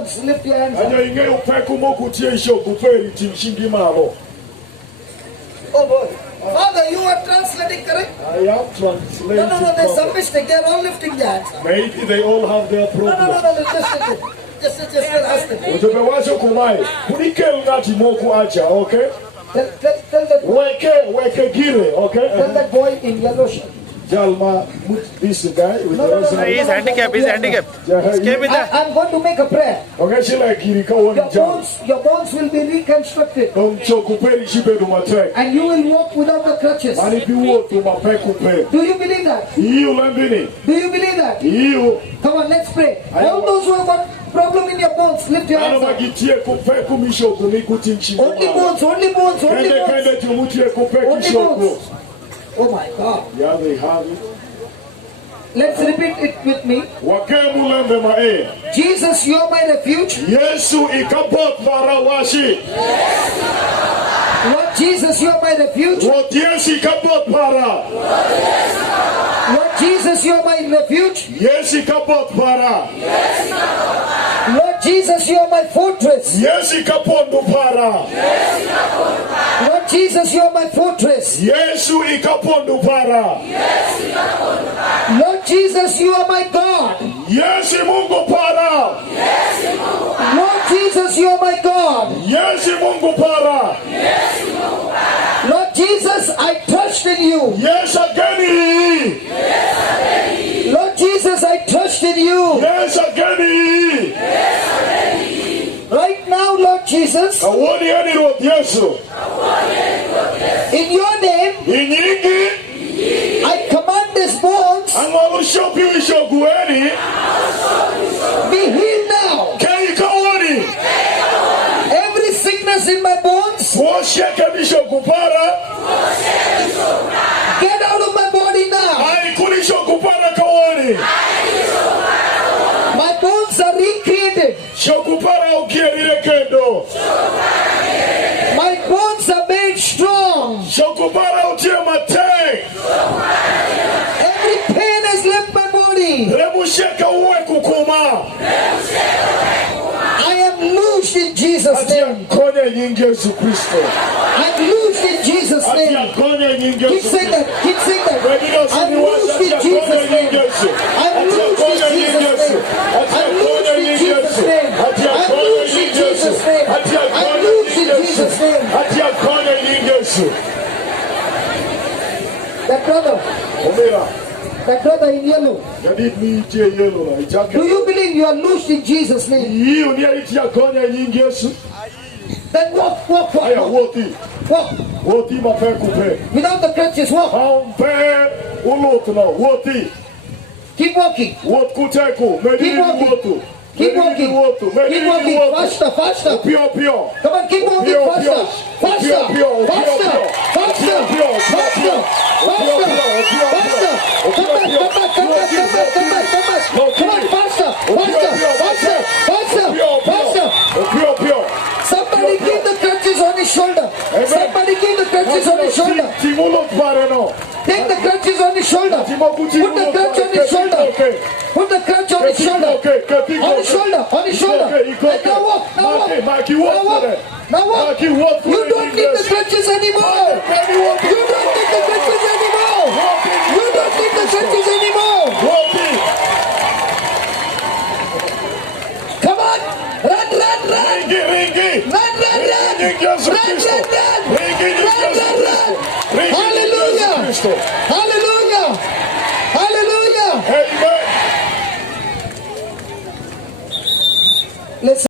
bones, lift your hands up. Oh boy. Father, you are translating, correct? I am translating. No, there's some mistake. They're all lifting their hands. Maybe they all have their problems. No, just ask them. Okay? Tell that boy in yellow shirt. Jalma, this guy with No. He's handicapped. I'm going to make a prayer. Your bones will be reconstructed. And you will walk without the crutches. Do you believe that? Do you believe that? Come on, let's pray. All those who have got problem in your bones, lift your hands up. Only bones. Oh my God. Yeah, they have it. Let's repeat it with me. Jesus, you are my refuge. Lord Jesus, you are my refuge. Lord Jesus, you are my refuge. Lord Jesus, you are my fortress. Lord Jesus, you are my fortress. Lord Jesus, you are my God. Lord Jesus, you are my God. Lord Jesus, I trust in you. Lord Jesus, I trust in you. Right now, Lord Jesus, in your name, I command these bones be healed now. Every sickness in my bones, get out of my body now. My bones are recreated. My bones are made strong. Every pain has left my body. I am loosed in Jesus' name. I'm loosed in Jesus' name. Keep saying that. I'm loosed in Jesus' name. I'm loosed in Jesus' name. I'm loosed in Jesus' name. I'm loosed in Jesus' name. I'm loosed in Jesus' name. That brother in yellow. Do you believe you are loosed in Jesus' name? Then walk. Without the crutches, walk. Keep walking. Keep walking. Faster. Come on, keep walking faster. Come on, faster. Somebody give the crutches on his shoulder. Take the crutches on his shoulder. Put the crutch on his shoulder. On his shoulder. Now walk. You don't need the crutches anymore. Come on. Run. Hallelujah. Amen. Listen.